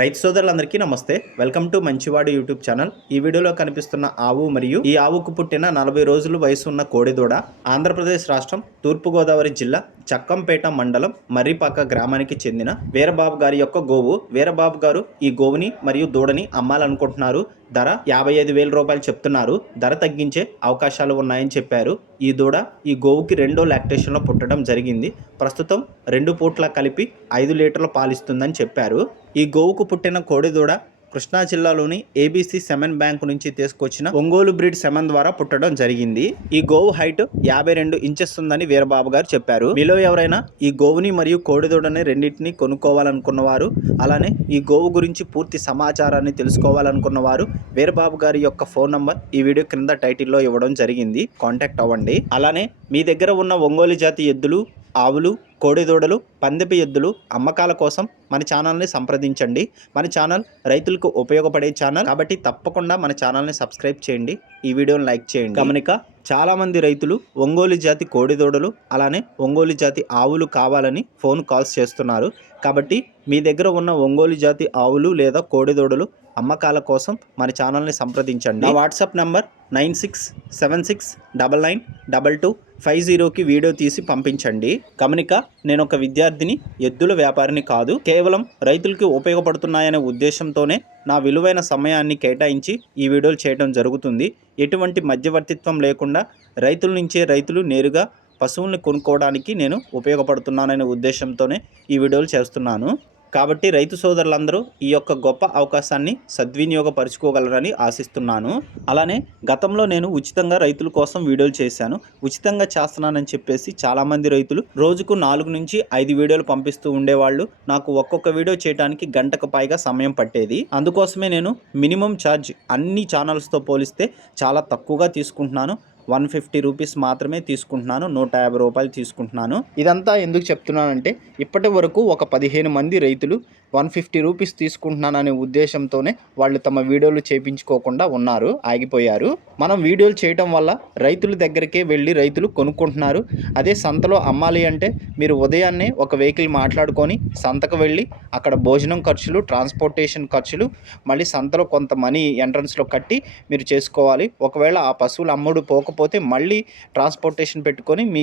రైతు సోదరులందరికీ నమస్తే. Welcome to Manchivadu YouTube channel. ఈ వీడియోలో కనిపిస్తున్న ఆవు మరియు ఈ ఆవుకు పుట్టిన నలభై రోజులు వయసు ఉన్న కోడిదూడ ఆంధ్రప్రదేశ్ రాష్ట్రం తూర్పుగోదావరి జిల్లా చక్కంపేట మండలం మర్రిపాక గ్రామానికి చెందిన వీరబాబు గారి యొక్క గోవు. వీరబాబు గారు ఈ గోవుని మరియు దూడని అమ్మాలనుకుంటున్నారు. ధర యాభై ఐదు వేల రూపాయలు చెప్తున్నారు. ధర తగ్గించే అవకాశాలు ఉన్నాయని చెప్పారు. ఈ దూడ ఈ గోవుకి రెండో లాక్టేషన్లో పుట్టడం జరిగింది. ప్రస్తుతం రెండు పూట్ల కలిపి ఐదు లీటర్ల పాలిస్తుందని చెప్పారు. ఈ గోవుకు పుట్టిన కోడి దూడ కృష్ణా జిల్లాలోని ఏబీసీ సెమెన్ బ్యాంక్ నుంచి తీసుకొచ్చిన ఒంగోలు బ్రీడ్ సెమెన్ ద్వారా పుట్టడం జరిగింది. ఈ గోవు హైట్ యాభై రెండు ఇంచెస్ ఉందని వీరబాబు గారు చెప్పారు. మీలో ఎవరైనా ఈ గోవుని మరియు కోడిదూడని రెండింటిని కొనుక్కోవాలనుకున్న వారు అలానే ఈ గోవు గురించి పూర్తి సమాచారాన్ని తెలుసుకోవాలనుకున్న వారు వీరబాబు గారి యొక్క ఫోన్ నంబర్ ఈ వీడియో క్రింద టైటిల్లో ఇవ్వడం జరిగింది. కాంటాక్ట్ అవ్వండి. అలానే మీ దగ్గర ఉన్న ఒంగోలు జాతి ఎద్దులు ఆవులు కోడిదూడలు పందెపు ఎద్దులు అమ్మకాల కోసం మన ఛానల్ని సంప్రదించండి. మన ఛానల్ రైతులకు ఉపయోగపడే ఛానల్ కాబట్టి తప్పకుండా మన ఛానల్ని సబ్స్క్రైబ్ చేయండి. ఈ వీడియోని లైక్ చేయండి. గమనిక చాలామంది రైతులు ఒంగోలు జాతి కోడిదూడలు అలానే ఒంగోలు జాతి ఆవులు కావాలని ఫోన్ కాల్స్ చేస్తున్నారు. కాబట్టి మీ దగ్గర ఉన్న ఒంగోలు జాతి ఆవులు లేదా కోడిదూడలు అమ్మకాల కోసం మన ఛానల్ని సంప్రదించండి. నా WhatsApp number nine six seven six double nine double two five జీరోకి వీడియో తీసి పంపించండి. గమనిక నేను ఒక విద్యార్థిని ఎద్దుల వ్యాపారిని కాదు కేవలం రైతులకి ఉపయోగపడుతున్నాయనే ఉద్దేశంతోనే నా విలువైన సమయాన్ని కేటాయించి ఈ వీడియోలు చేయడం జరుగుతుంది. ఎటువంటి మధ్యవర్తిత్వం లేకుండా రైతుల నుంచే రైతులు నేరుగా పశువుల్ని కొనుక్కోవడానికి నేను ఉపయోగపడుతున్నాననే ఉద్దేశంతోనే ఈ వీడియోలు చేస్తున్నాను. కాబట్టి రైతు సోదరులందరూ ఈ యొక్క గొప్ప అవకాశాన్ని సద్వినియోగపరుచుకోగలరని ఆశిస్తున్నాను. అలానే గతంలో నేను ఉచితంగా రైతుల కోసం వీడియోలు చేశాను. ఉచితంగా చేస్తున్నానని చెప్పేసి చాలామంది రైతులు రోజుకు నాలుగు నుంచి ఐదు వీడియోలు పంపిస్తూ ఉండేవాళ్ళు. నాకు ఒక్కొక్క వీడియో చేయడానికి గంటకు పైగా సమయం పట్టేది. అందుకోసమే నేను మినిమం ఛార్జ్ అన్ని ఛానల్స్తో పోలిస్తే చాలా తక్కువగా తీసుకుంటున్నాను. వన్ ఫిఫ్టీ రూపీస్ మాత్రమే తీసుకుంటున్నాను. నూట యాభై రూపాయలు తీసుకుంటున్నాను. ఇదంతా ఎందుకు చెప్తున్నానంటే ఇప్పటి వరకు ఒక పదిహేను మంది రైతులు వన్ ఫిఫ్టీ రూపీస్ తీసుకుంటున్నాననే ఉద్దేశంతోనే వాళ్ళు తమ వీడియోలు చేపించుకోకుండా ఉన్నారు ఆగిపోయారు. మనం వీడియోలు చేయటం వల్ల రైతుల దగ్గరికే వెళ్ళి రైతులు కొనుక్కుంటున్నారు. అదే సంతలో అమ్మాలి అంటే మీరు ఉదయాన్నే ఒక వెహికల్ మాట్లాడుకొని సంతకు వెళ్ళి అక్కడ భోజనం ఖర్చులు ట్రాన్స్పోర్టేషన్ ఖర్చులు మళ్ళీ సంతలో కొంత మనీ ఎంట్రన్స్లో కట్టి మీరు చేసుకోవాలి. ఒకవేళ ఆ పశువులు అమ్ముడు పోక లేకపోతే మళ్ళీ ట్రాన్స్పోర్టేషన్ పెట్టుకొని మీ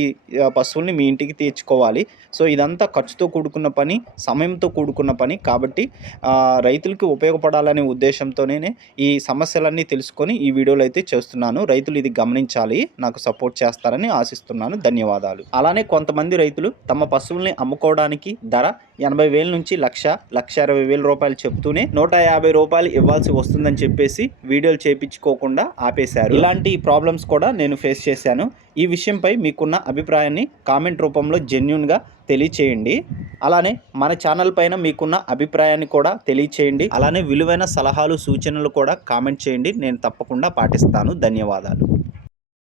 పశువుల్ని మీ ఇంటికి తీర్చుకోవాలి. సో ఇదంతా ఖర్చుతో కూడుకున్న పని సమయంతో కూడుకున్న పని కాబట్టి రైతులకు రైతులకి ఉపయోగపడాలనే ఉద్దేశంతోనే ఈ సమస్యలన్నీ తెలుసుకొని ఈ వీడియోలు అయితే చేస్తున్నాను. రైతులు ఇది గమనించాలి నాకు సపోర్ట్ చేస్తారని ఆశిస్తున్నాను. ధన్యవాదాలు. అలానే కొంతమంది రైతులు తమ పశువుల్ని అమ్ముకోవడానికి ధర ఎనభై వేల నుంచి లక్ష లక్ష అరవై వేల రూపాయలు చెప్తూనే నూట యాభై రూపాయలు ఇవ్వాల్సి వస్తుందని చెప్పేసి వీడియోలు చేపించుకోకుండా ఆపేశారు. ఇలాంటి ప్రాబ్లమ్స్ కూడా నేను ఫేస్ చేశాను. ఈ విషయంపై మీకున్న అభిప్రాయాన్ని కామెంట్ రూపంలో జెన్యున్గా తెలియచేయండి. అలానే మన ఛానల్ పైన మీకున్న అభిప్రాయాన్ని కూడా తెలియచేయండి. అలానే విలువైన సలహాలు సూచనలు కూడా కామెంట్ చేయండి. నేను తప్పకుండా పాటిస్తాను. ధన్యవాదాలు.